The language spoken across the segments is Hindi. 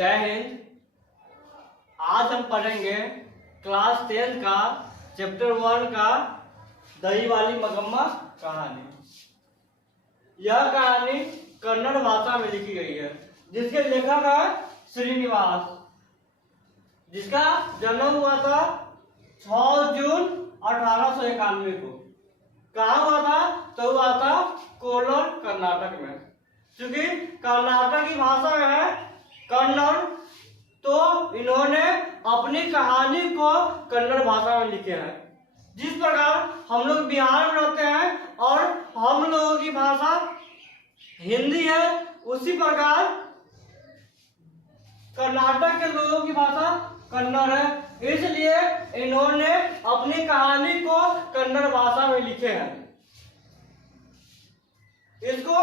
जय हिंद। आज हम पढ़ेंगे क्लास 10 का चैप्टर 1 का दही वाली मगम्मा कहानी। यह कहानी कन्नड़ भाषा में लिखी गई है, जिसके लेखक है श्रीनिवास, जिसका जन्म हुआ था 6 जून 1891 को। कहाँ हुआ था? तो हुआ था कोल्लर, कर्नाटक में। क्योंकि कर्नाटक की भाषा में है कन्नड़, तो इन्होंने अपनी कहानी को कन्नड़ भाषा में लिखे हैं। जिस प्रकार हम लोग बिहार में रहते हैं और हम लोगों की भाषा हिंदी है, उसी प्रकार कर्नाटक के लोगों की भाषा कन्नड़ है। इसलिए इन्होंने अपनी कहानी को कन्नड़ भाषा में लिखे हैं। इसको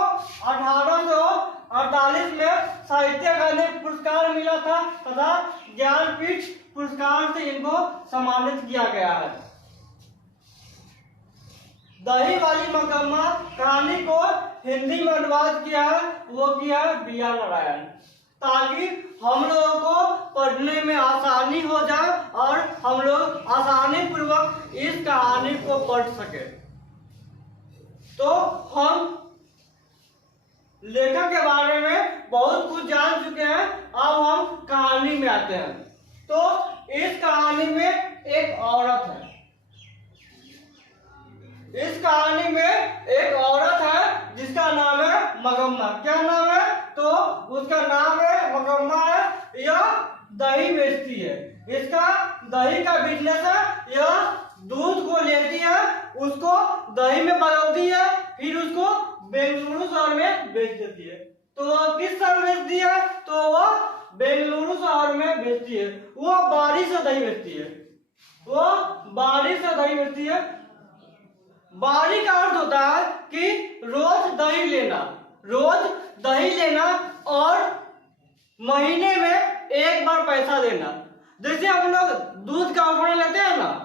1848 में साहित्य अकादमी पुरस्कार मिला था तथा ज्ञानपीठ पुरस्कार से इनको सम्मानित किया गया है। दही वाली मगम्मा कहानी को हिंदी में अनुवाद किया है, वो किया है B.R. नारायण, ताकि हम लोगों को पढ़ने में आसानी हो जाए और हम लोग आसानी पूर्वक इस कहानी को पढ़ सके। तो हम लेखक के बारे में बहुत कुछ जान चुके हैं, अब हम कहानी में आते हैं। तो इस कहानी में एक औरत है। इस कहानी में एक औरत है जिसका नाम है मगम्मा। क्या नाम है? तो उसका नाम है मगम्मा है। यह दही बेचती है। इसका दही का बिजनेस है। यह दूध को लेती है, उसको दही में बदलती है, फिर उसको बेंगलुरु शहर में बेच देती है। तो वह किस शहर में बेचती है? तो वह बेंगलुरु शहर में बेचती है। वो बारी से दही बेचती है। वो बारी से दही बेचती है। बारी का अर्थ होता है कि रोज दही लेना, रोज दही लेना और महीने में एक बार पैसा देना। जैसे हम लोग दूध का उदाहरण लेते हैं ना,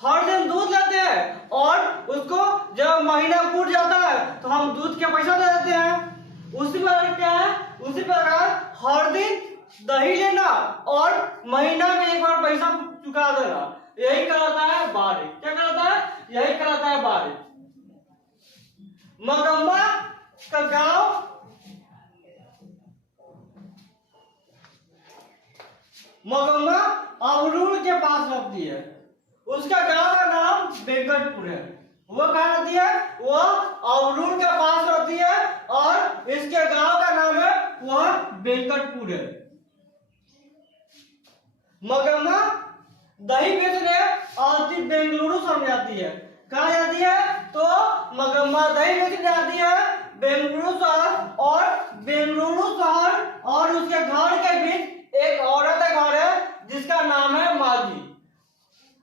हर दिन दूध लेते हैं और उसको जब महीना पूर जाता है तो हम दूध के पैसा दे देते हैं। उसी प्रकार क्या है? उसी प्रकार हर दिन दही लेना और महीना में एक बार पैसा चुका देना, यही कहलाता है बारी। क्या कहलाता है? यही कहलाता है बारी। मगम्मा का गांव मगम्मा अवरूर के पास रहती है। उसका गांव का नाम वेंकटपुर है। वो कहाँ रहती है? वो अवरूर के पास रहती है और इसके गांव का नाम है वह वेंकटपुर है। मगम्मा दही बेचने आती बेंगलुरु शहर जाती है। कहाँ जाती है? तो मगम्मा दही बेचने आती है बेंगलुरु शहर, और बेंगलुरु शहर और उसके घर के बीच एक औरत का घर है जिसका नाम है माझी।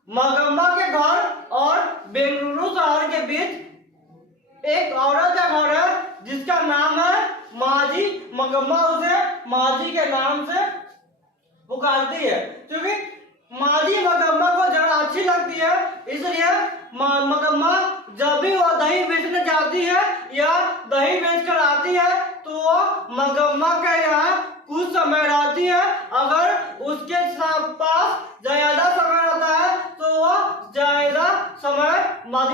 मगम्मा के घर और बेंगलुरु शहर के बीच एक औरत का घर है जिसका नाम है माझी। मगम्मा उसे माझी के नाम से पुकारती है, क्योंकि माझी मगम्मा को जरा अच्छी लगती है। इसलिए मगम्मा जब भी वो दही बेचने जाती है या दही बेचकर आती है तो वो मगम्मा के यहाँ कुछ समय रहती है। अगर उसके पास ज्यादा समय रहता है तो वो ज्यादा समय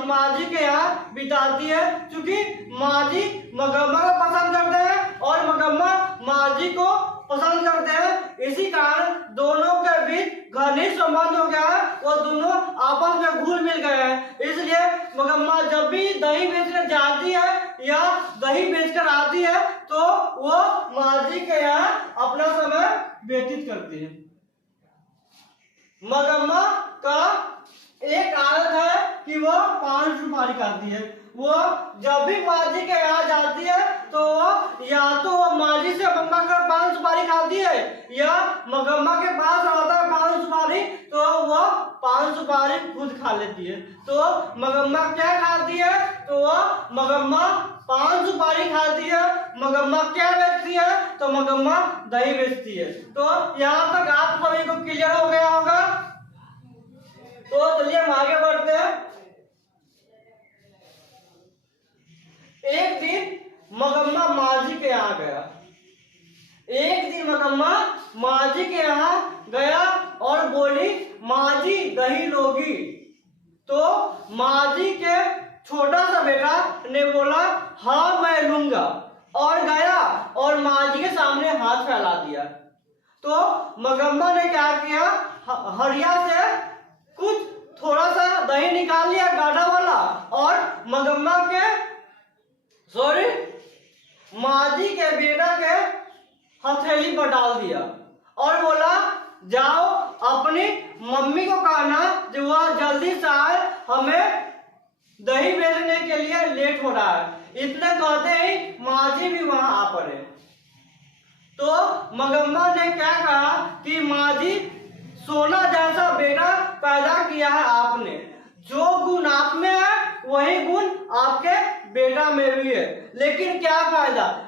माझी के यहाँ बिताती है, क्योंकि माझी मगम्मा को पसंद करते हैं और मगम्मा माझी को पसंद करते हैं। इसी कारण दोनों के बीच घनिष्ठ संबंध हो गया है। वो दोनों आपस में घुल मिल गए हैं। इसलिए मगम्मा जब भी दही बेचने जाती है या दही बेचकर आती है तो वो माझी के यहाँ अपना समय व्यतीत करती है। मगम्मा का एक आदत है कि वो पान सुपारी खाती है। वो जब भी माझी के यहाँ जाती है तो वो या तो वो माझी से मंगा कर पान सुपारी खाती है या मगम्मा के पास रहता है पान सुपारी तो वो पान सुपारी खुद खा लेती है। तो मगम्मा क्या खाती है? तो वो मगम्मा पान सुपारी खाती है। मगम्मा क्या बेचती है? तो मगम्मा दही बेचती है। तो यहाँ तक आप सभी को क्लियर हो गया होगा। तो चलिए हम आगे बढ़ते हैं। एक दिन मगम्मा माझी के यहाँ गया। एक दिन मगम्मा माँ जी के यहाँ गया और बोली, माँ जी दही लोगी? तो माँ जी के छोटा सा बेटा ने बोला, हाँ मैं लूंगा, और गया और माँ जी के सामने हाथ फैला दिया। तो मगम्मा ने क्या किया, हड़िया से कुछ थोड़ा सा दही निकाल लिया गाढ़ा वाला, और मगम्मा के माँ जी के बेटा के हथेली पर डाल दिया और बोला, जाओ अपनी मम्मी को कहना जो वह जल्दी से आए, हमें दही बेचने के लिए लेट हो रहा है। इतने कहते ही माँ जी भी वहां आ पड़े। तो मगम्मा ने क्या कहा कि माँ जी, सोना जैसा बेटा पैदा किया है आपने, जो गुण आप में है वही गुण आपके बेटा में भी है, लेकिन क्या फायदा,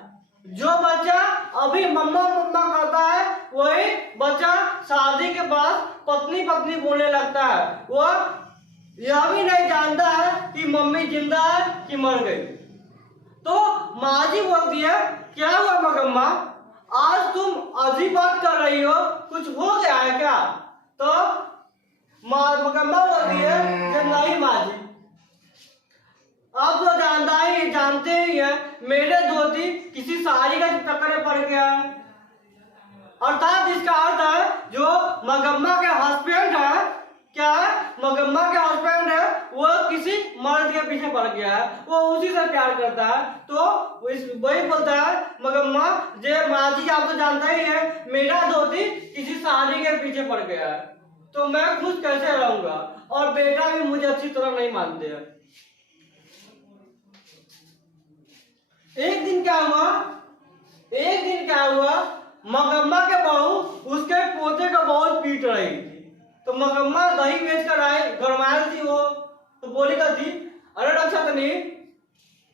जो बच्चा अभी मम्मा मम्मा करता है वही बच्चा शादी के बाद पत्नी पत्नी बोलने लगता है। वह यह भी नहीं जानता है कि मम्मी जिंदा है कि मर गई। तो माँ जी बोलती है, क्या हुआ मगम्मा, आज तुम अजीब बात कर रही हो, कुछ हो गया है क्या? तो मगम्मा बोलती है कि नहीं माँ जी, आप तो जानते ही है, मेरे धोती किसी साड़ी का चक्कर में पड़ गया है। अर्थात इसका अर्थ है जो मगम्मा के हस्बैंड है, क्या है, मगम्मा के हस्बैंड है, वो किसी मर्द के पीछे पड़ गया है, वो उसी से प्यार करता है। तो वही बोलता है मगम्मा, जे माँ जी आप तो जानता ही है, मेरा धोती किसी साड़ी के पीछे पड़ गया है, तो मैं खुश कैसे रहूंगा, और बेटा भी मुझे अच्छी तरह नहीं मानते हैं। एक दिन क्या हुआ, मगम्मा के बहू उसके पोते को बहुत पीट रही थी। तो मगम्मा दही बेच कर आई, गरमायल थी वो, तो बोली का थी, अरे रक्षातनी,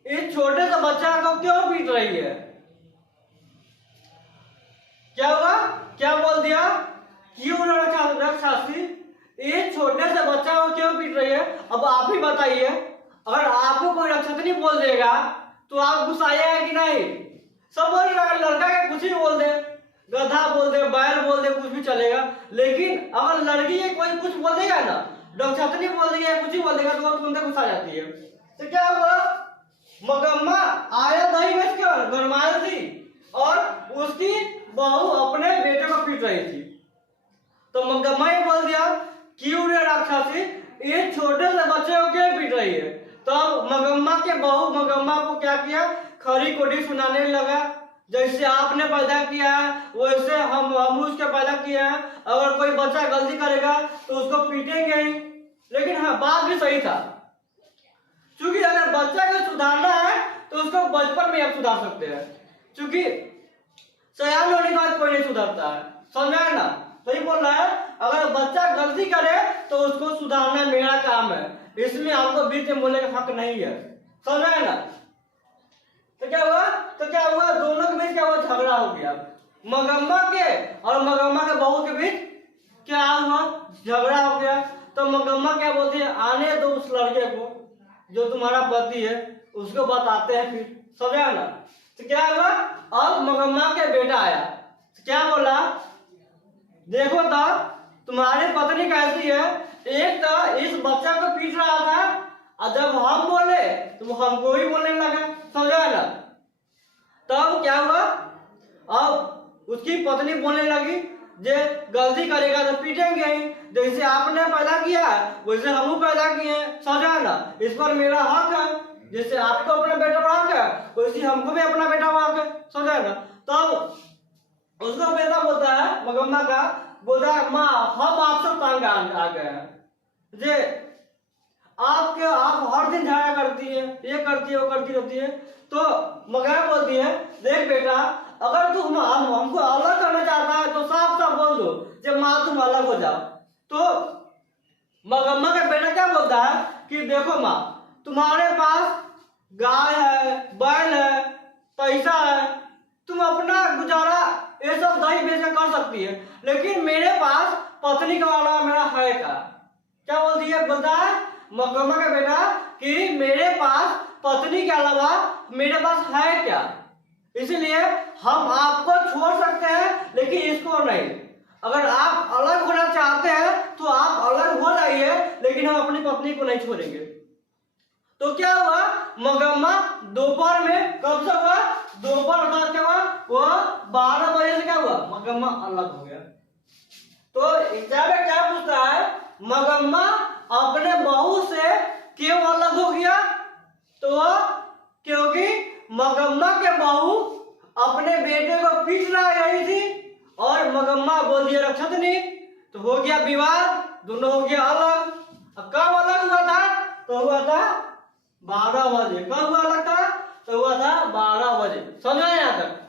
इस छोटे से बच्चा को क्यों पीट रही है? क्या हुआ, क्या बोल दिया, क्यों रक्षासी, इस छोटे से बच्चा को क्यों पीट रही है? अब आप ही बताइए, अगर आपको कोई रक्षातनी बोल देगा तो आप गुस्साइएगा कि नहीं? सब बोल, लड़का के कुछ भी बोल दे, गधा बोल दे, बैल बोल दे, कुछ भी चलेगा, लेकिन अगर लड़की है कोई कुछ बोल देगा ना, रक्षातनी बोल देगा, कुछ ही बोल देगा, तो वो तुरंत गुस्सा जाती है। तो क्या हुआ, मगम्मा आया दही बेच कर, गरमायल थी, और उसकी बहू अपने बेटे को पीट रही थी। तो मगम्मा ही बोल दिया, क्यों रे राक्षसी, ये छोटे से बच्चे को क्यों पीट रही है? तो मगम्मा के बहू मगम्मा को क्या किया, खरी खोटी सुनाने लगा, जैसे आपने पैदा किया है वैसे हम उसके पैदा किया है, अगर कोई बच्चा गलती करेगा तो उसको पीटेंगे ही। लेकिन हाँ, बात भी सही था, क्योंकि अगर बच्चा को सुधारना है तो उसको बचपन में आप सुधार सकते हैं, क्योंकि सयान होने के बाद कोई नहीं सुधरता है, समझा ना? सही बोल रहा है, अगर बच्चा गलती करे तो उसको सुधारना मेरा काम है, इसमें आपको बीच में बोलने का हक नहीं है, समझा ना? तो क्या हुआ, दोनों के बीच क्या हुआ, झगड़ा हो गया। मगम्मा के और मगम्मा के बहू के बीच क्या हुआ, झगड़ा हो गया। तो मगम्मा क्या बोलती है, आने दो उस लड़के को जो तुम्हारा पति है, उसको बताते हैं फिर, समझा ना? तो क्या हुआ, अब मगम्मा के बेटा आया, तो क्या बोला, देखो तो तुम्हारी पत्नी कैसी है, एक तो इस बच्चा को पीट रहा था, और जब हम बोले तो हमको ही बोलने लगा, समझा ना? तब क्या हुआ, अब उसकी पत्नी बोलने लगी, जे गलती करेगा तो पीटेंगे ही, जैसे आपने पैदा किया वैसे हम पैदा किए, समझा ना? इस पर मेरा हक है, जैसे आपको अपना बेटा का हक है वैसे हमको भी अपना बेटा का हक है, समझा ना? तब उसका बेटा बोलता है, मगम्मा का बोलता है, माँ हम आपसे तंग आ गए हैं, जे आप हर दिन झगड़ा करती है, ये करती है, वो करती रहती है। तो मगम्मा बोलती है, देख बेटा, अगर तुम हमको अलग करना चाहता है तो साफ साफ बोल दो, जब माँ तुम अलग हो जाओ। तो मगम्मा का बेटा क्या बोलता है कि देखो माँ, तुम्हारे पास गाय है, बैल है, पैसा है, तुम अपना गुजारा ये सब दही बेच कर सकती है, लेकिन मेरे पास पत्नी का वाला मेरा है क्या बोलती है, बोलता है मगम्मा का बेटा कि मेरे पास पत्नी के अलावा मेरे पास है क्या? इसलिए हम आपको छोड़ सकते हैं लेकिन इसको नहीं। अगर आप अलग होना चाहते हैं तो आप अलग हो जाइए, लेकिन हम अपनी पत्नी को नहीं छोड़ेंगे। तो क्या हुआ, मगम्मा दोपहर में, कब से हुआ, दोपहर का क्या हुआ, वो 12 बजे से क्या हुआ, मगम्मा अलग हो गया। तो एग्जाम में क्या पूछता है, मगम्मा अपने बहू से क्यों अलग हो गया? तो क्योंकि मगम्मा के बहू अपने बेटे को पीट रही थी और मगम्मा बोल दिया रक्षत नहीं, तो हो गया विवाद, दोनों हो गया अलग। कब अलग हुआ था? तो हुआ था 12 बजे। कब हुआ अलग था? तो हुआ था 12 बजे। समझा यहां तक?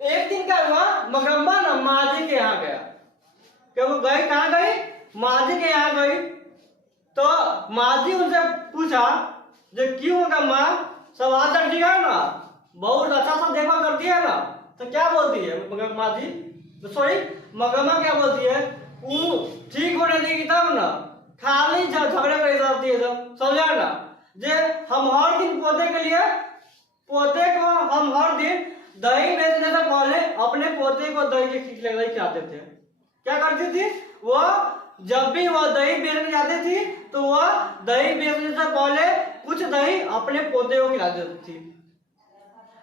एक दिन क्या हुआ, मगम्मा ना माजी के यहाँ गया। क्या वो गई, कहाँ गई, माजी के यहाँ गई। तो माजी उनसे पूछा जो क्यों मगम्मा, सब आदर ठीक है ना, बहुत अच्छा सा देखा करती है ना? तो क्या बोलती है माजी, सॉरी मगम्मा क्या बोलती है, वो ठीक होने देगी तब ना, खाली झगड़े कर जाती है। सब समझा ना? जे हम हर दिन पोते के लिए, पोते को हम हर दिन दही बेचने से पहले अपने पोते को दही के खिलाते थे। क्या करती थी वो, जब भी वो दही बेचने जाती थी तो वह दही बेचने से पहले कुछ दही अपने पोते को खिला देती थी।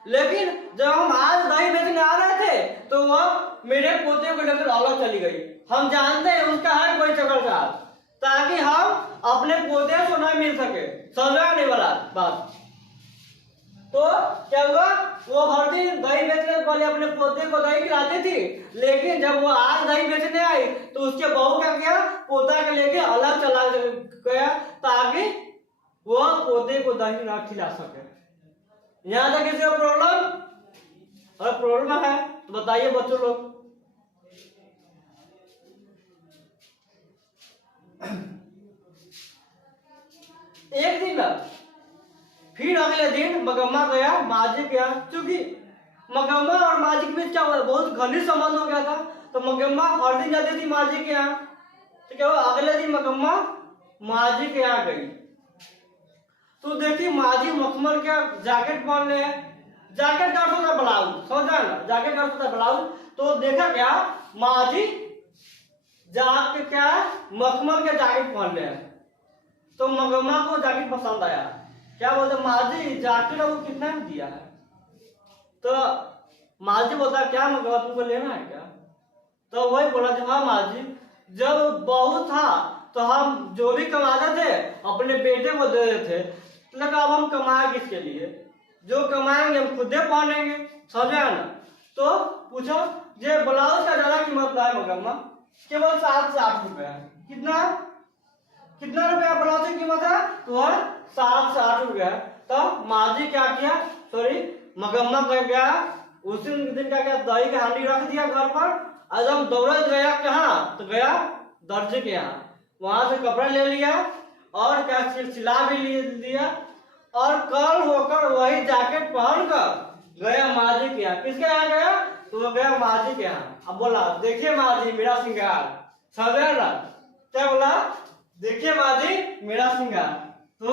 लेकिन जब हम आज दही बेचने आ रहे थे तो वह मेरे पोते को लेकर अलग चली गई। हम जानते हैं उसका है कोई चक्कर का, ताकि हम अपने पोते को न मिल सके। समझा नहीं वाला बात? तो क्या हुआ, वो हर दिन दही बेचने से पहले अपने पोते को दही खिलाती थी, लेकिन जब वो आज दही बेचने आई तो उसके बहू क्या किया, पोता के लेके अलग चला गया ताकि वो पोते को दही ना खिला सके। यहाँ तक किसी को प्रॉब्लम? अगर प्रॉब्लम है तो बताइए बच्चों लोग। एक दिन फिर अगले दिन मगम्मा गया माजी के यहाँ, क्योंकि मगम्मा और माजी के बीच क्या हुआ, बहुत घनिष्ठ संबंध हो गया था। तो मगम्मा हर दिन जाती थी माजी के यहाँ। तो क्या हुआ, अगले दिन मगम्मा माजी के यहाँ गई तो देखी माजी मखमल का जैकेट पहन ले, जैकेट का होता ब्लाउज, समझा ना, जैकेट का होता ब्लाउज। तो देखा क्या, माजी जाके क्या मखमल के जैकेट पहन ले। तो मगम्मा को जैकेट पसंद आया। क्या बोलते, माजी जैकेट वो कितना दिया है? तो माजी बोलता क्या मगम्मा तुमको लेना है क्या? तो वही बोला जब, हाँ माजी, जब बहू था तो हम जो भी कमाते थे अपने बेटे को दे देते थे, लेकिन अब हम कमाए किसके लिए, जो कमाएंगे हम खुदे पहनेंगे। समझा ना? तो पूछो ये ब्लाउज का ज्यादा कीमत है मगम्मा, केवल 7 से 8 रुपया। कितना कितना रुपया ब्लाउज की कीमत है? तो 7 से 8 रुपया। तो माजी क्या किया, सॉरी मगम्मा कर गया, उसी दिन क्या किया, दही का हांडी रख दिया घर पर। आज हम दौड़त गया कहाँ, तो गया दर्जी के यहाँ, वहां से कपड़ा ले लिया और क्या सिला भी लिया और कल होकर वही जैकेट पहनकर गया माजी के यहाँ। किसके यहाँ गया? तो वो गया माजी के यहाँ। अब बोला देखिए माजी मेरा श्रृंगार। समझा ना? क्या बोला, देखिए माजी मेरा श्रृंगार। तो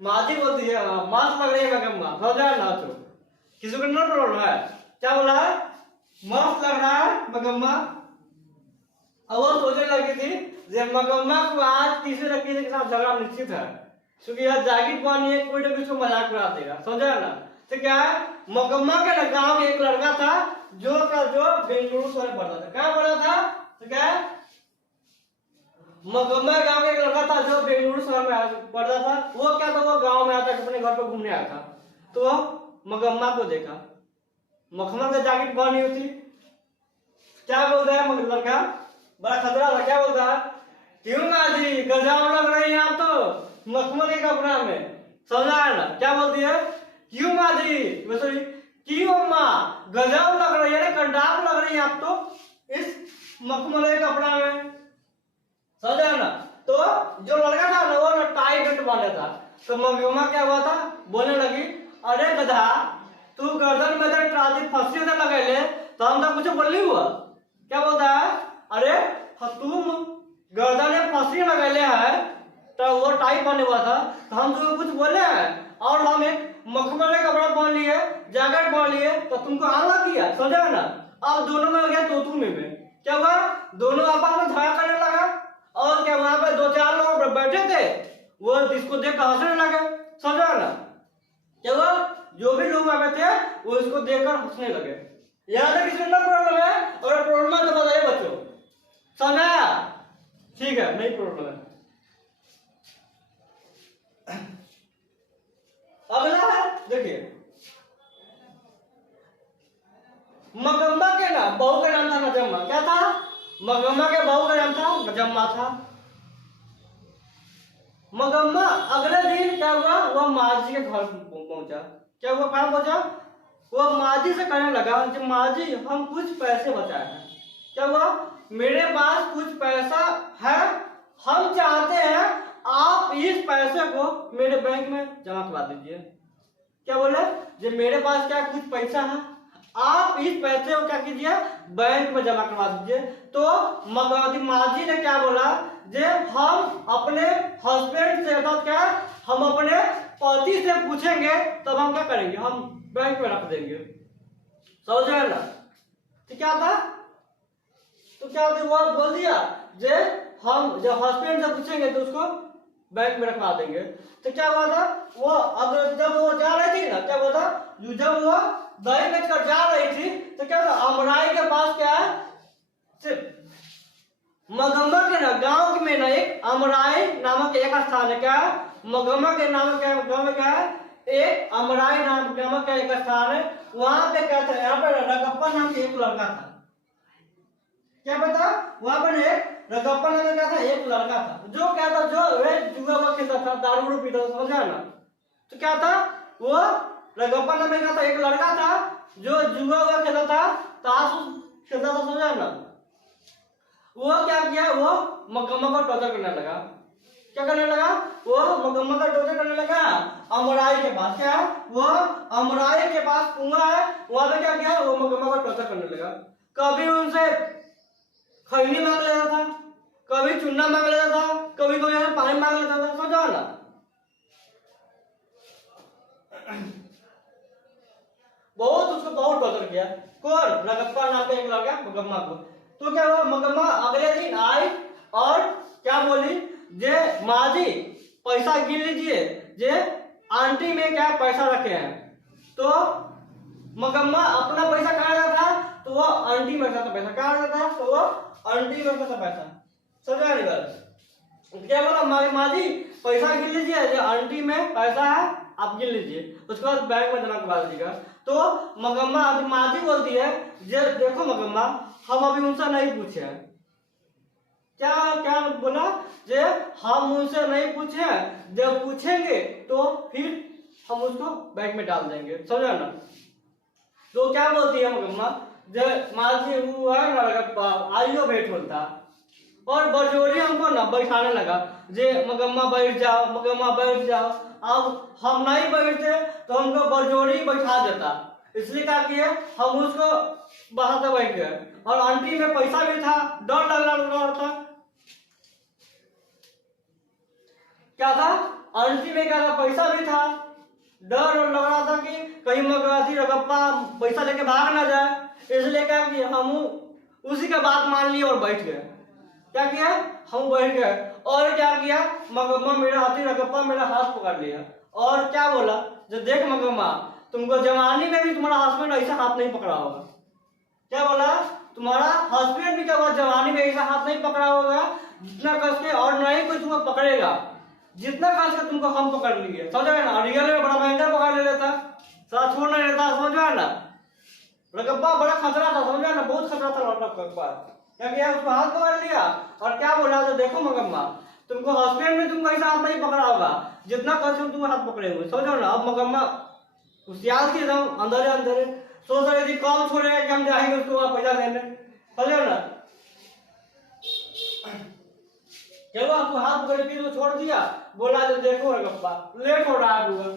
माजी बोलती है मस्त लग रही है मगम्मा। समझा ना? तो किसी को नोट रोल है, क्या बोला, मस्त लग रहा है मगम्मा। अब वो सोचने लगी थी जब मगम्मा को आज किसी न किसी के साथ झगड़ा निश्चित है, क्योंकि यह जैकेट पहनी है, कोई ना किसी मजाक उड़ा देगा। समझा ना? तो क्या है, मगम्मा के गांव में एक लड़का था जो बेंगलुरु शहर में पढ़ता था। क्या पढ़ा था? तो क्या है, मगम्मा गांव में एक लड़का था जो बेंगलुरु शहर में पढ़ता था। वो क्या था, वो गांव में आता अपने घर पर घूमने आया था। तो वो मगम्मा को देखा, मखमल का जैकेट पहनी हुई थी। क्या बोलता है लड़का, बड़ा खतरा था। क्या बोलता है, क्यों माजी गजब लग रही है आप तो मखमल के कपड़ा में। समझा है ना? क्या बोलती है, क्यों माजी, क्यों अम्मा गजब लग रही है, कंडाप लग रही है आप तो इस मखमल के कपड़ा में। समझा ना? तो जो लड़का था ना वो ना टाई बेल्ट बांधा था। तो मगम्मा क्या हुआ था, बोलने लगी, अरे गधा तू गर्दन में तो ट्राली फंसी से लगे ले, तो हम तो कुछ बोली हुआ। क्या बोलता है, अरे तुम गर्दन में फंसी लगेले है तो वो टाई पहने हुआ था, तो हम तुमको कुछ बोले हैं और हम एक मखमली कपड़ा पहन लिए, जैकेट पहन लिए, तो तुमको आला किया, समझा ना। अब दोनों में हो गया तो तुम में क्या हुआ, दोनों आपस में झगड़ा करने लगा। और क्या वहां पे 2-4 लोग बैठे थे, वो इसको देख कर हंसने लगे, समझा ना। क्या हुआ, जो भी लोग वहां पे थे वो इसको देखकर हंसने लगे। यहाँ तक किसी ना प्रॉब्लम है, और प्रॉब्लम है तो बताइए बच्चों, समझाया? ठीक है, नहीं प्रॉब्लम है। अगला है, देखिए, मगम्मा के ना बहू का नाम था नजम्मा। क्या था, मगम्मा के बहू का नाम था नजम्मा था। मगम्मा अगले दिन क्या हुआ, वह माजी के घर पहुंचा। क्या हुआ, कहां पहुंचा, वह माजी से कहने लगा कि माजी हम कुछ पैसे बचाए हैं। क्या हुआ, मेरे पास कुछ पैसा है, हम चाहते हैं आप इस पैसे को मेरे बैंक में जमा करवा दीजिए। क्या बोले, जो मेरे पास क्या कुछ पैसा है, आप इस पैसे को क्या कीजिए, बैंक में जमा करवा दीजिए। तो माजी ने क्या बोला, जे हम अपने हस्बैंड से, अर्थात क्या, हम अपने पति से पूछेंगे तब हम क्या करेंगे, हम बैंक में रख देंगे, समझ रहे ना। तो क्या था, तो क्या था, वो बोल दिया जे हम जब हस्बैंड से पूछेंगे तो उसको बैंक में रखवा देंगे। तो क्या हुआ था, वो अब जब वो जा रही थी ना, क्या हुआ था, जब वो दही बेच कर जा रही थी, तो क्या था, अमराई के पास क्या है, सिर्फ मगम्मा के ना गांव में ना एक अमराई नामक एक स्थान है। क्या, मगम्मा के नाम क्या गांव में क्या है, एक अमराई नामक का एक स्थान है। वहां पे क्या था, यहाँ पे रगप्पा नाम के एक लड़का था। क्या पता, वहां पर एक रगप्पा नाम का था, एक लड़का था, जो क्या था, जो जुआ हुआ खेलता था, दारू पीता था, समझा ना। तो क्या था, वो रगप्पा नाम का था, एक लड़का था जो जुआ हुआ खेलता था, ताश खेलता था, समझा ना। वो क्या किया, वो मगम्मा को टॉर्चर करने लगा। क्या करने लगा, वो मगम्मा का टॉर्चर करने लगा अमराई के पास। क्या, वो अमराई के पास कुआं है, वहां पे क्या किया, वो मगम्मा को टॉर्चर करने लगा। कभी उनसे खैनी मांग लेता था, कभी चुन्ना मांग लेता था, कभी कोई पानी मांग लेता था, समझा ना। बहुत उसको बहुत टॉर्चर किया। कौन, रगप्पा नाम का एक लड़का मगम्मा को। तो क्या हुआ, मगम्मा अगले दिन आई और क्या बोली, जे माजी पैसा गिन लीजिए, जे आंटी में क्या पैसा रखे हैं। तो मगम्मा अपना पैसा कहाँ रखा था, तो वो आंटी में रखा था पैसा। कहाँ रखा था, तो वो आंटी में रखा था पैसा, समझा नहीं बात। क्या बोला, माजी पैसा गिन लीजिए, जो आंटी में पैसा है आप गिन लीजिए, उसके बाद बैंक में जमा करवा दीजिएगा। तो मगम्मा अभी माजी बोलती है, जे देखो मगम्मा, हम अभी उनसे नहीं पूछे हैं। क्या क्या बोला, जे हम उनसे नहीं पूछे, जब पूछेंगे तो फिर हम उसको बैंक में डाल देंगे, समझा ना। तो क्या बोलती है मगम्मा, जब माजी वो है ना रगप्पा आइयो बैठ बोलता, और बरजोरी हमको ना बैठाने लगा, जे मगम्मा बैठ जाओ, मगम्मा बैठ जाओ। अब हम नहीं बैठते तो हमको बरजोरी बैठा देता, इसलिए क्या किया, हम उसको बाहर से बैठ गए। और आंटी में पैसा भी था, डर लग रहा था। क्या था, आंटी में क्या था, पैसा भी था, डर लग रहा था कि कहीं मगराती रगप्पा पैसा लेके भाग ना जाए, इसलिए क्या किया, हम उसी का बात मान लिए और बैठ गए। क्या किया, हम बैठ गए, और क्या किया, मगम्मा मेरा हाथी रगप्पा मेरा हाथ पकड़ लिया और क्या बोला, जो देख मगम्मा, तुमको जवानी में भी तुम्हारा हस्बैंड ऐसा हाथ नहीं पकड़ा होगा। क्या बोला, तुम्हारा हस्बैंड भी क्या हुआ, जवानी में ऐसा हाथ नहीं पकड़ा होगा जितना कस के, और नहीं कोई तुमको पकड़ेगा जितना कस के तुमको हम पकड़ लिए, समझा ना। रियल में बड़ा भयंकर पकड़ ले लेता, साथ छोड़ नहीं लेता, समझा ना। रगप्पा बड़ा खतरा था, समझा ना, बहुत खतरा था रगप्पा। क्या किया, उसको हाथ पकड़ लिया और क्या बोला, तो देखो मगम्मा, तुमको हस्बैंड में तुमको ऐसा हाथ नहीं पकड़ा होगा जितना कस के तुम हाथ पकड़े हुए, समझो ना। अब मगम्मा होशियार थी एकदम, अंदर अंदर सोच रही थी कौन छोड़ेगा कि हम जाएंगे उसको वहां पैसा देने, समझो ना। चलो आपको हाथ पकड़ के तो छोड़ दिया, बोला जो देखो रगप्पा लेट हो रहा है,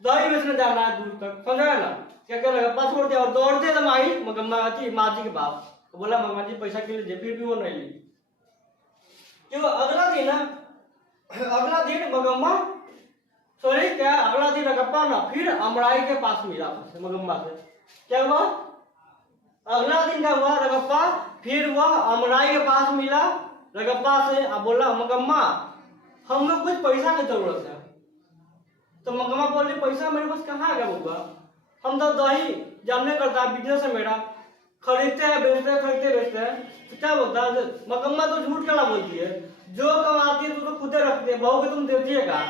दही बेचने जाना है दूर तक, समझा ना। क्या कर, रगप्पा छोड़ दिया और दौड़ते एकदम आई मगम्मा आती माजी के बाप, बोला मगम्मा जी पैसा के लीजिए, फिर भी वो नहीं ली। क्यों, अगला दिन ना अगला दिन मगम्मा सॉरी क्या अगला दिन रगप्पा ना फिर अमराई के पास मिला मगम्मा से। क्या हुआ? अगला दिन क्या हुआ? रगप्पा फिर वह अमराई के पास मिला रगप्पा से। अब बोला मगम्मा हम लोग कुछ पैसा की जरूरत है। तो मगम्मा बोल रही पैसा मेरे पास कहाँ है बुआ, हम तो दही जानने करता है बिजनेस है मेरा, खरीदते हैं बेचते हैं खरीदते बेचते हैं। तो क्या बोलता है मगम्मा तो झूठ क्या बोलती है, जो कमाती है तुम तो खुदे रखती है, बहू को तुम देती है कहा,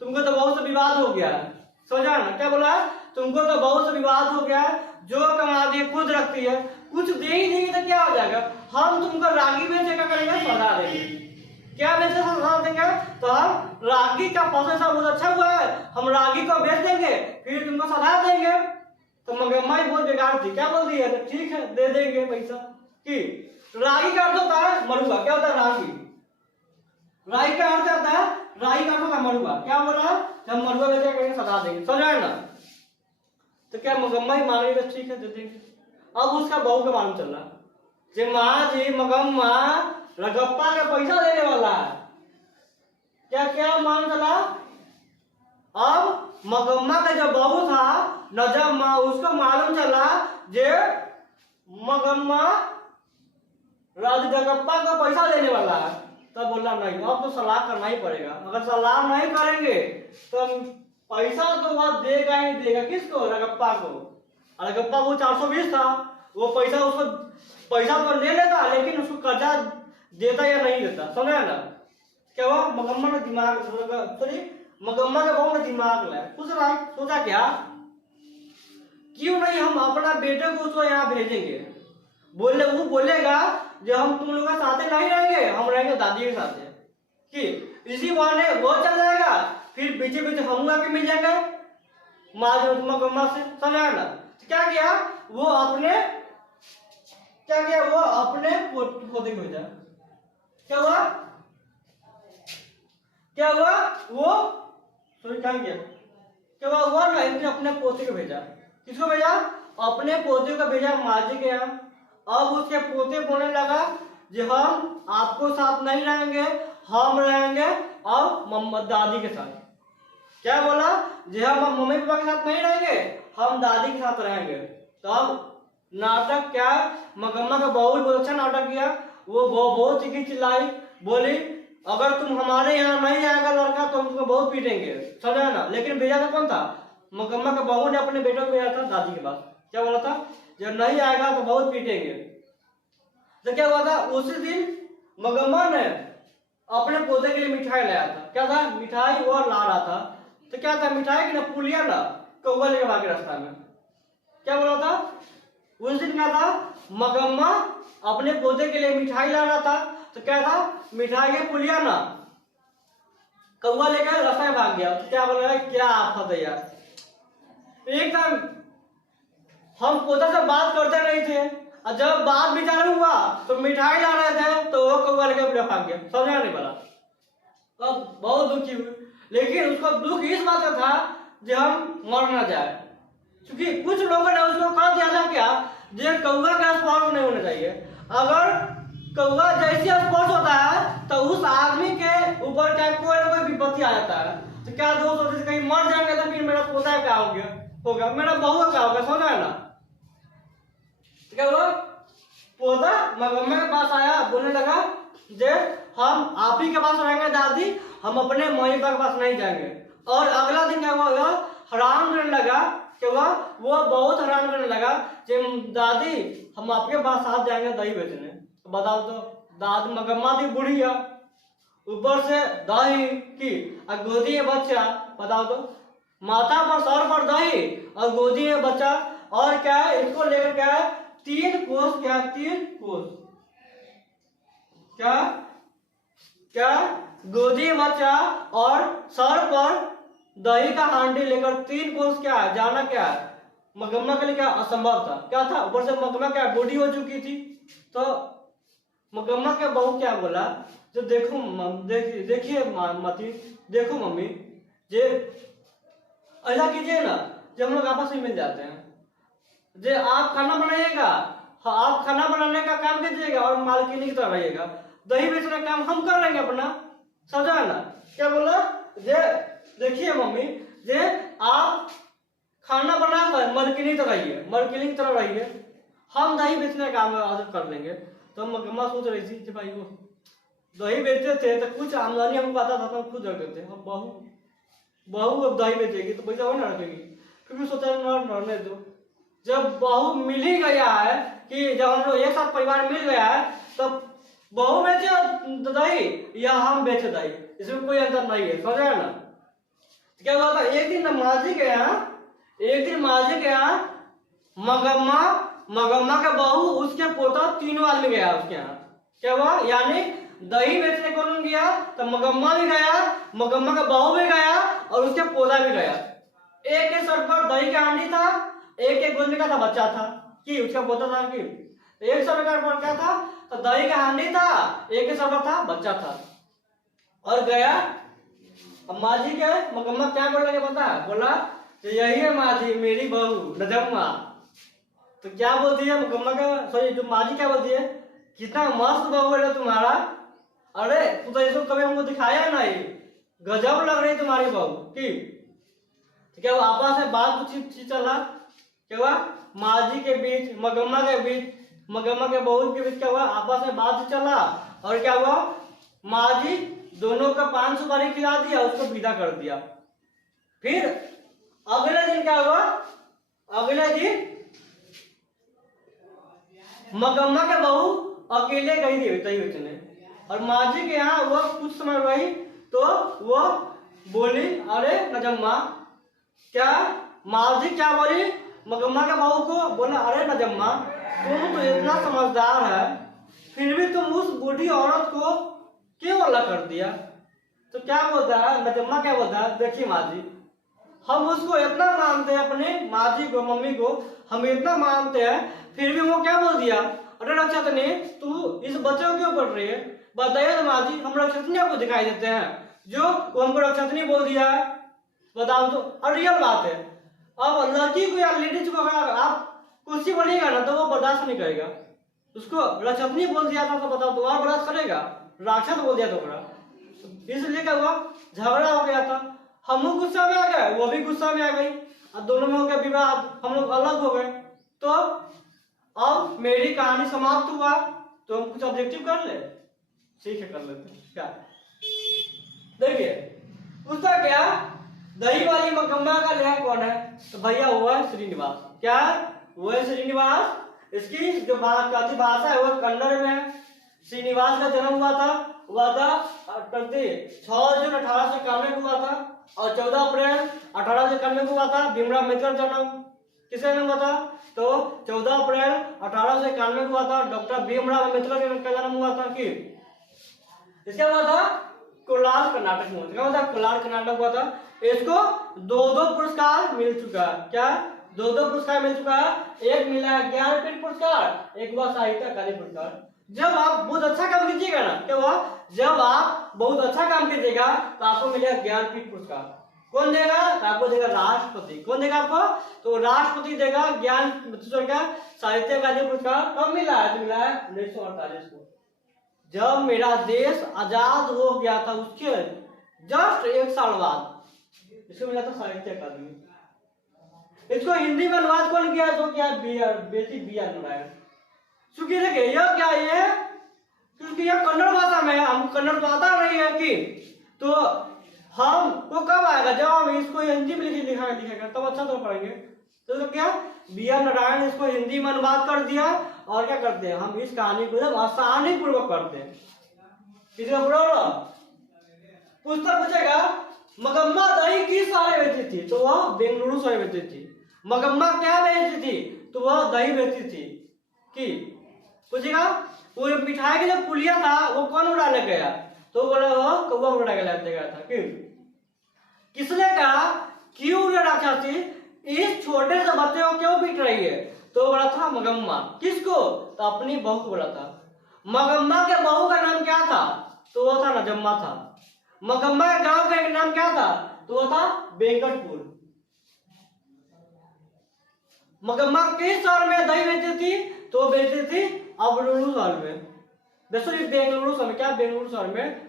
तुमको तो बहू से विवाद हो गया है। समझा ना क्या बोला? तुमको तो बहू से विवाद हो गया है, जो कमाती है खुद रखती है, कुछ दे ही देंगे तो क्या हो जाएगा, हम तुमको रागी बेचे क्या करेंगे, सजा देंगे। क्या बेचे सजा देंगे? तो हम रागी का प्रोसेस बहुत अच्छा हुआ है, हम रागी को बेच देंगे फिर तुमको सजा देंगे। तो मगम्मा बहुत बेकार थी, क्या बोल दी है? ठीक है दे देंगे पैसा। कि रागी का अर्थ होता है मरुआ। क्या होता है? रागी। रागी का अर्थ आता है, रागी का अर्थ होता है मरुआ। क्या बोला? हम मरुआ बेचे करेंगे सजा देंगे। समझा ना? तो क्या मगम्मा ही मान रही है? ठीक है दे देंगे। अब उसका बहू का मालूम चल रहा जे माँ जी मगम्मा रगप्पा का पैसा देने वाला है। क्या क्या मालूम चला? अब मगम्मा का जो बहू था नजम्मा, उसको मालूम चला जे मगम्मा रगप्पा को पैसा देने वाला है। तब बोला नहीं अब तो सलाह करना ही पड़ेगा, अगर सलाह नहीं करेंगे तो पैसा तो वह देगा ही देगा। किसको? रगप्पा को। रगप्पा को 420 था, वो पैसा उसको पैसा तो ले लेता लेकिन उसको कर्जा देता या नहीं देता। समझा ना? क्या हुआ? मगम्मा ने दिमाग सॉरी मगम्मा के बहू ने दिमाग लाया, सोचा क्या क्यों नहीं हम अपना बेटे को उसको यहाँ भेजेंगे। बोले वो बोलेगा जो हम तुम लोगों के साथ नहीं रहेंगे, हम रहेंगे दादी के साथ। कि इसी बहाने वो चल जाएगा, फिर पीछे पीछे हम आके मिल जाएंगे मगम्मा से। समझा ना? तो क्या किया वो अपने पोते को भेजा। क्या हुआ? वो सॉरी क्या हुआ हुआ ना इसने अपने पोते को भेजा। किसको भेजा? अपने पोते को भेजा माजी के यहाँ। अब उसके पोते बोलने लगा जो हम आपको साथ नहीं रहेंगे, हम रहेंगे अब दादी के साथ। क्या बोला? जो हम मम्मी पापा के साथ नहीं रहेंगे, हम दादी के साथ रहेंगे। तो अब नाटक क्या, मगम्मा का बहू बहुत अच्छा नाटक किया। वो बहुत चीखी चिल्लाई, बोली अगर तुम हमारे यहाँ नहीं आएगा लड़का तो हम तुमको बहुत पीटेंगे। समझा ना? लेकिन भेजा था कौन था? मगम्मा के बहू ने अपने बेटे को भेजा था दादी के पास। क्या बोला था? जब नहीं आएगा तो बहुत पीटेंगे। तो क्या हुआ था? उसी दिन मगम्मा ने अपने पोते के लिए मिठाई लाया था। क्या था? मिठाई वो ला रहा था। तो क्या था मिठाई की ना पुलिया ना कौवा लेके भागे रास्ता में। क्या बोला था? उस दिन क्या था? मगम्मा अपने पोते के लिए मिठाई ला रहा था। तो क्या था? मिठाई के पुलिया ना कौवा लेकर रास्ता में भाग गया। तो क्या बोला? क्या आफत है यार, एकदम हम पोता से बात करते नहीं थे, और जब बात विचार हुआ तो मिठाई ला रहे थे तो वो कौवा लेकर भाग गया। समझा नहीं पड़ा? अब बहुत दुखी हुई, लेकिन उसको दुख इस बात का था जो हम मर ना जाए। क्योंकि कुछ लोगों ने उसको कह दिया था क्या जो कौवा का स्पर्श नहीं होना चाहिए। अगर कौवा जैसे स्पर्श होता है तो उस आदमी के ऊपर क्या कोई ना कोई विपत्ति आ जाता है। तो क्या दोस्त होते कहीं मर जाएंगे तो फिर मेरा पोता क्या होगा, मेरा बहू क्या होगा। समझा है ना? तो क्या हुआ? पोता मगम्मा के पास आया, बोलने लगा जे हम आप ही के पास रहेंगे दादी, हम अपने मम्मी पापा के पास नहीं जाएंगे। और अगला दिन क्या हुआ? हैरान करने लगा। क्या हुआ? वो बहुत हैरान करने लगा कि दादी हम आपके पास साथ जाएंगे दही बेचने। तो बताओ तो दादी मगम्मा थी बूढ़ी है, ऊपर से दही की और गोदी में बच्चा। बताओ तो माथा पर सर पर दही और गोदी में बच्चा, और क्या है इसको लेकर क्या है 3 कोस क्या गोदी में बच्चा और सर पर दही का हांडी लेकर 3 कोस क्या है जाना क्या है मगम्मा के लिए क्या असंभव था। क्या था? ऊपर से मगम्मा क्या बूढ़ी हो चुकी थी। तो मगम्मा के बहू क्या बोला जो देखो देखिए मती, देखो मम्मी जे ऐसा कीजिए ना जब हम लोग आपस में मिल जाते हैं, जे आप खाना बनाइएगा, आप खाना बनाने का काम कीजिएगा और मालकिनी की तरह रहिएगा, दही बेचने का काम हम कर लेंगे अपना। समझा ना? क्या की तरह ही है, मरकिलिंग की तरह रही है, हम दही बेचने का काम कर लेंगे। तो मगम्मा सोच रही थी कि भाई वो दही बेचते थे तो कुछ आमदनी हमको आता था तो हम खुद रख देते। अब बहू अब दही बेचेगी तो पैसा वही ना रखेगी, फिर भी सोचा रहने दो। जब बहू मिल ही गया है कि जब हम लोग एक साथ परिवार मिल गया है, तब बहू बेचे दही या हम बेचे दही, इसमें कोई अंतर नहीं है, समझ ना। क्या हुआ था, एक दिन माजी के यहाँ मगम्मा का बहू उसके पोता तीनों आदमी गया उसके यहाँ। क्या हुआ, यानी दही बेचने कौन गया, तो मगम्मा भी गया, मगम्मा का बहू भी गया और उसके पोता भी गया। एक के सर पर दही का हांडी था, एक एक गोद में का था बच्चा था कि उसका पोता था कि एक सर पर क्या था, तो दही का हांडी था, एक के सर पर था बच्चा था और गया। अब माजी के मगम्मा क्या बोल रहा पता है, बोला तो यही है माजी मेरी बहू नजम्मा। तो क्या बोलती है मगम्मा का, सॉरी जो माजी क्या बोलती है, कितना मस्त बहू है तुम्हारा, अरे तू तो इसको कभी हमको दिखाया नहीं, गजब लग रही तुम्हारी बहू की। तो क्या हुआ, आपस में बात कुछ चला। क्या हुआ, माजी के बीच मगम्मा के बीच मगम्मा के बहू के बीच क्या हुआ, आपस में बात चला और क्या हुआ, माजी दोनों का 5 सुपारी खिला दिया, उसको विदा कर दिया। फिर अगले दिन क्या हुआ, अगले दिन मगम्मा के बहू अकेले गई थी दही बेचने और माजी के यहाँ वह कुछ समय रही तो वह बोली, अरे नजम्मा, क्या माजी क्या बोली मगम्मा के बहू को, बोला अरे नजम्मा तुम तो इतना समझदार है फिर भी तुम उस बूढ़ी औरत को क्यों अलग कर दिया। तो क्या बोलता है नजम्मा, क्या बोलता है, देखिए माजी हम उसको इतना मानते हैं, अपने माजी को मम्मी को हम इतना मानते हैं, फिर भी वो क्या बोल दिया, अरे रक्षातनी तू इस बच्चे को क्यों पढ़ रही है, बताइए माजी हम रक्षातनी आपको दिखाई देते हैं जो वो हमको रक्षातनी बोल दिया है, बताओ तो। और रियल बात है, अब लड़की को या लेडीज को अगर आप कुछ बोलिएगा ना तो वो बर्दाश्त नहीं करेगा, उसको रक्षातनी बोल दिया था तो बताओ तो और बर्दाश्त करेगा, राक्षस बोल दिया तो इसलिए क्या हुआ, झगड़ा हो गया था, हम लोग गुस्सा में आ गए, वो भी गुस्सा में आ गई और दोनों में हो गया विवाद, हम लोग अलग हो गए। तो अब मेरी कहानी समाप्त हुआ, तो हम कुछ ऑब्जेक्टिव कर ले, ठीक है कर लेते हैं। क्या देखिए उसका क्या, दही वाली मगम्मा का लेखक कौन है, तो भैया वो है श्रीनिवास। क्या वो है श्रीनिवास, इसकी जो भाषा है वो कन्नड़ में है। श्रीनिवास का जन्म हुआ था 6 जून 1891 को हुआ था और 14 अप्रैल 1891 को हुआ था भीमराव अम्बेडकर जन्म। किसे जन्म हुआ था, तो 14 अप्रैल 1891 को हुआ था डॉक्टर भीमराव अम्बेडकर का जन्म हुआ था। कि इसके हुआ था कोलार कर्नाटक में, क्या हुआ था, कोलार कर्नाटक हुआ था। इसको 2 पुरस्कार मिल चुका है। क्या 2 पुरस्कार मिल चुका है, एक मिला है ज्ञानपीठ पुरस्कार, एक हुआ साहित्य अकादमी पुरस्कार। जब आप बहुत अच्छा काम कीजिएगा ना, क्या हुआ, जब आप बहुत अच्छा काम कीजिएगा तो आपको मिलेगा ज्ञानपीठ पुरस्कार। कौन देगा, तो आपको देगा राष्ट्रपति। कौन देगा आपको, तो राष्ट्रपति देगा ज्ञान का साहित्य अकादमी पुरस्कार। कब मिला है, तो मिला है 1948 को, जब मेरा देश आजाद हो गया था, उसके जस्ट 1 साल बाद इसको मिला था साहित्य अकादमी। इसको हिंदी में अनुवाद कौन किया, तो क्या बेटी बी आर नारायण। क्योंकि देखिए यह क्या है, क्योंकि यह कन्नड़ भाषा में है, हम कन्नड़ तो आता नहीं है कि, तो हमको कब आएगा, जब हम इसको हिंदी में लिखेगा तब अच्छा तो पढ़ेंगे। तो क्या बी आर नारायण इसको हिंदी में अनुवाद कर दिया और क्या करते हैं, हम इस कहानी को एकदम आसानी पूर्वक करते हैं। पुस्तक पूछेगा मगम्मा दही किस साल बेचती थी, तो वह बेंगलुरु साल बेचती थी। मगम्मा क्या बेचती थी, तो वह दही बेचती थी। कि पूछेगा वो मिठाई का जो पुलिया था वो कौन उड़ाने गया, तो बोला वो कौवा उड़ा के लाते गया था। क्यों, किसने कहा क्यों राक्षसी इस छोटे से बच्चे को क्यों पीट रही है, तो बोला था मगम्मा। किसको, तो अपनी बहू को बोला था। मगम्मा के बहू का नाम क्या था, तो वो था नजम्मा था। मगम्मा के गांव का एक नाम क्या था, तो वो था वेंकटपुर। मगम्मा किस शहर में दही बेचती थी, तो बेचती थी अबलुरु शहर में, बेंगलुरु शहर में। क्या बेंगलुरु शहर में।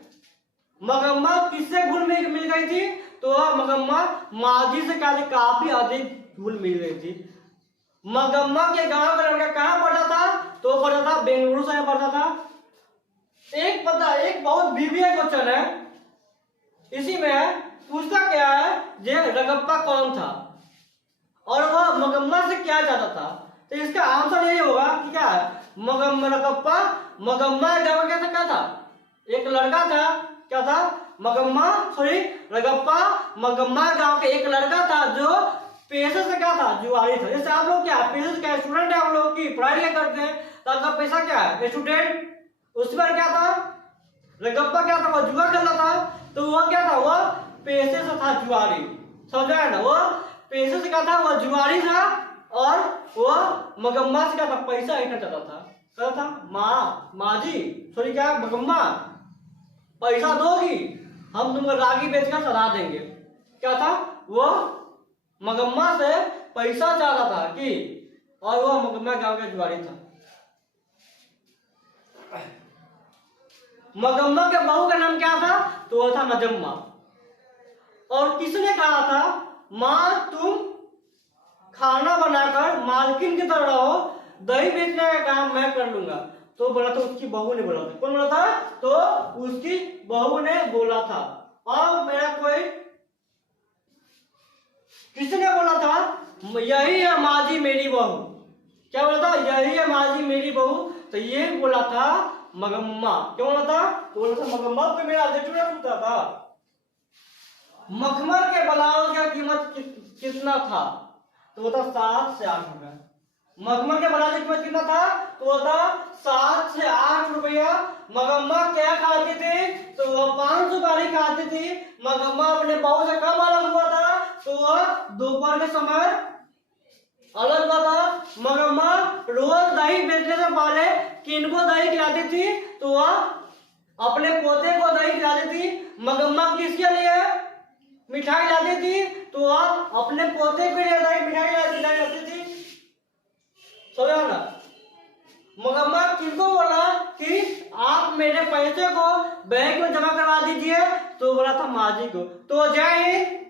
मगम्मा किससे घुल मिल गई थी, तो मगम्मा माजी से काफी अधिक घुल मिल गई थी। मगम्मा के गांव का लड़का कहाँ पढ़ता था? तो पढ़ता था बेंगलुरु शहर पढ़ता था। एक बहुत बीबीए क्वेश्चन है, इसी में पूछता क्या है, जे रगप्पा कौन था और वह मगम्मा से क्या चाहता था? तो इसका आंसर यही होगा कि क्या है, रगप्पा मगम्मा गांव क्या था, क्या था? एक लड़का था, क्या था? मगम्मा सॉरी रगप्पा मगम्मा गांव के एक लड़का था जो पेशे से क्या था, जुआरी था। जैसे आप लोग क्या पेशे से क्या स्टूडेंट है, आप लोग की पढ़ाई लिखाई करते हैं तो आपका पेशा क्या है, स्टूडेंट। उस पर क्या था, रगप्पा क्या था, वह जुआ खेलता था। तो वह क्या था, वह पेशे से था जुआरी, समझा ना? वह पेशे से क्या था, वह जुआरी था और वह मगम्मा से क्या था, पैसा इकट्ठा चाहता था। क्या था, माजी सॉरी क्या, मगम्मा पैसा दोगी, हम तुमको रागी बेचकर चला देंगे। क्या था, वह मगम्मा से पैसा चाहता था कि, और वह मगम्मा गांव का जुआरी था। मगम्मा के बहू का नाम क्या था? तो वह था नजम्मा। और किसने कहा था, माँ तुम खाना बनाकर मालकिन की तरह रहो, दही बेचने का काम मैं कर लूंगा। तो बोला था, उसकी बहू ने बोला था। कौन बोला था? तो उसकी बहू ने बोला था। और मेरा कोई किसने बोला था, यही है माजी मेरी बहू। क्या बोला था, यही है माजी मेरी बहू। तो ये बोला था मगम्मा। क्यों बोला था? तो बोला था मगम्मा पे मेरा लेक्चर पूछता था, मखमल के ब्लाउज का कीमत कितना था? तो वो था 7 से 8 रुपया। मखमल के ब्लाउज की कीमत कितना था? तो वो था 7 से 8 रुपया। मगम्मा क्या खाती थी? तो वह 5 सुपारी खाती थी। मगम्मा अपने बहू से कब अलग हुआ था? तो वह दोपहर के समय अलग हुआ था। मगम्मा रोज दही बेचने से पहले किनको दही खिलाती थी? तो वह अपने पोते को दही खिलाती थी। मगम्मा किसके लिए मिठाई लाती थी? तो वह अपने पोते के लिए दही मिठाई लाती थी। समझा ना? मगम्मा किनको बोला कि आप मेरे पैसे को बैंक में जमा करवा दीजिए? तो बोला था माजी को। तो जय हिंद।